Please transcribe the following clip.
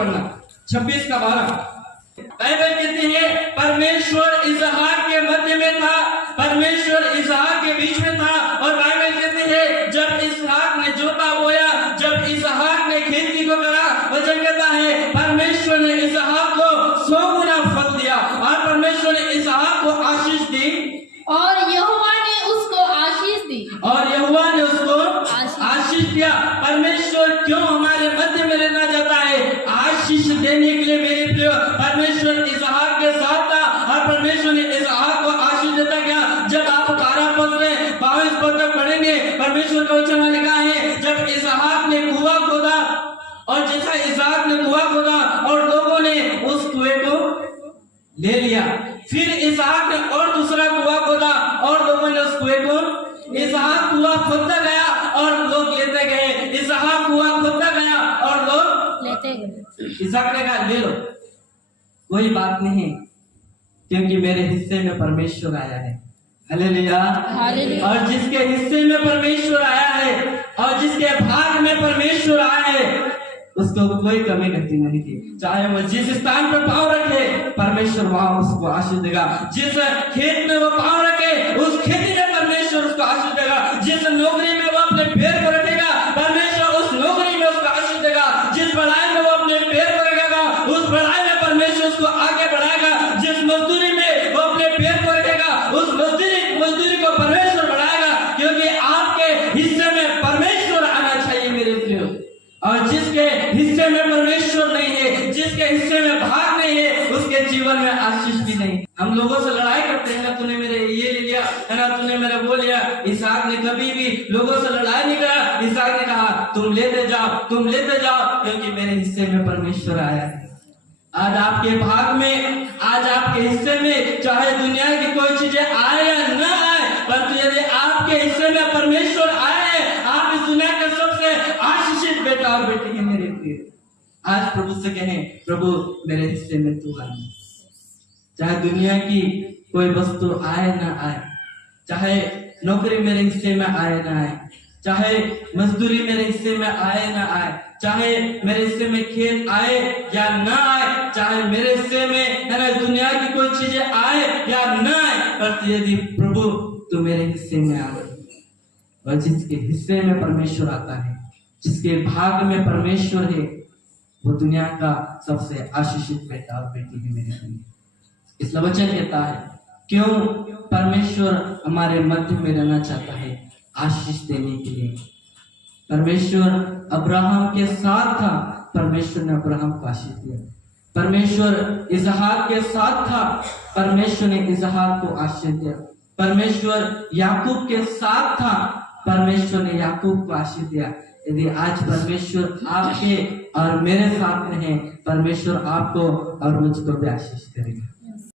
पढ़ना 26 का 12। बाइबल कहती है परमेश्वर इसहाक के मध्य में था, परमेश्वर इसहाक के बीच में था। और बाइबल कहती है जब इसहाक ने जोता बोया, जब इसहाक ने खेती को करा, वचन कहता है परमेश्वर ने इसहाक को 100 गुना फल दिया और परमेश्वर ने इसहाक को आशीष दी और यहोवा ने उसको आशीष दी। और यहोवा ने उसको आशीष दिया। परमेश्वर क्यों हमारे मध्य में रहना चाहता है? आशीष देने के लिए मेरे प्रिय। परमेश्वर इसहाक के साथ था और परमेश्वर ने इसहाक को आशीष देता गया। जब आप 12 पद में 22 पद तक पढ़ेंगे, परमेश्वर का वचन में लिखा है जब इसहाक ने कुआं खोदा, और जैसा इसहाक ने कुआं खोदा और लोगों ने उस कुएं को ले लिया, फिर इसहाक ने और दूसरा कुआं खोदा और लोगों ने उस कुएं को, इसहाक कुआं खोदता गया और लोग लेते गए, इसहाक कुआं खोदता गया और लोग लेते गए। इसहाक ने कहा ले लो, कोई बात नहीं, क्योंकि मेरे हिस्से में परमेश्वर आया है। हालेलुया। हालेलुया। और जिसके हिस्से में परमेश्वर आया है और जिसके भाग में परमेश्वर आया है उसको कोई कमी नहीं थी। चाहे वो जिस स्थान पर पांव रखे, परमेश्वर वहां उसको आशीष देगा। जिस खेत में वो पांव रखे, उस खेती में परमेश्वर उसको आशीष देगा। जिस नौकरी में वो अपने पैर को रखेगा, परमेश्वर उस नौकरी में उसको आशीष देगा। जिस पढ़ाई में वो अपने पैर को रखेगा, उस पढ़ाई में परमेश्वर उसको आगे बढ़ाएगा। जिस मजदूरी में वो अपने पैर को रखेगा, उस मजदूरी को परमेश्वर बढ़ाएगा, क्योंकि आपके हिस्से में परमेश्वर आना चाहिए मेरे प्रियो। और जिसके हिस्से में परमेश्वर नहीं है, जिसके हिस्से में भाग नहीं है, उसके जीवन में आशीष भी नहीं। हम लोगों से लड़ाई करते हैं ना, तूने मेरे ये ले लिया है ना, तूने मेरा वो लिया। इसहाक ने कभी भी लोगों से लड़ाई नहीं करा। इसहाक ने कहा तुम लेते जाओ, तुम लेते जाओ, क्योंकि मेरे हिस्से में परमेश्वर आया है। आज आपके भाग में, आज आपके हिस्से में चाहे दुनिया की कोई चीजें आए या न आए, परंतु यदि आपके हिस्से में परमेश्वर आए, आप इस दुनिया के सबसे आशीषित बेटा और बेटी है मेरे प्रिय। आज प्रभु से कहें प्रभु मेरे हिस्से में तू आ। चाहे दुनिया की कोई वस्तु आए ना आए, चाहे नौकरी मेरे हिस्से में आए ना आए, चाहे मजदूरी मेरे हिस्से में आए ना आए, चाहे मेरे हिस्से में खेत आए या ना आए, चाहे मेरे हिस्से में है ना दुनिया की कोई चीजें आए या ना आए, पर यदि प्रभु तू मेरे हिस्से में आए, और जिसके हिस्से में परमेश्वर आता है, जिसके भाग में परमेश्वर है, वो दुनिया का सबसे आशीषित बेटा और बेटी है मेरे लिए। इसलिए वचन कहता है क्यों परमेश्वर हमारे मध्य में रहना चाहता है, आशीष देने के लिए। परमेश्वर अब्राहम के साथ था, परमेश्वर ने अब्राहम को आशीष दिया। परमेश्वर इसहाक के साथ था, परमेश्वर ने इसहाक को आशीष दिया। परमेश्वर याकूब के साथ था, परमेश्वर ने याकूब को आशीष दिया। यदि आज परमेश्वर आपके और मेरे साथ में है, परमेश्वर आपको और मुझको भी आशीष करेगा।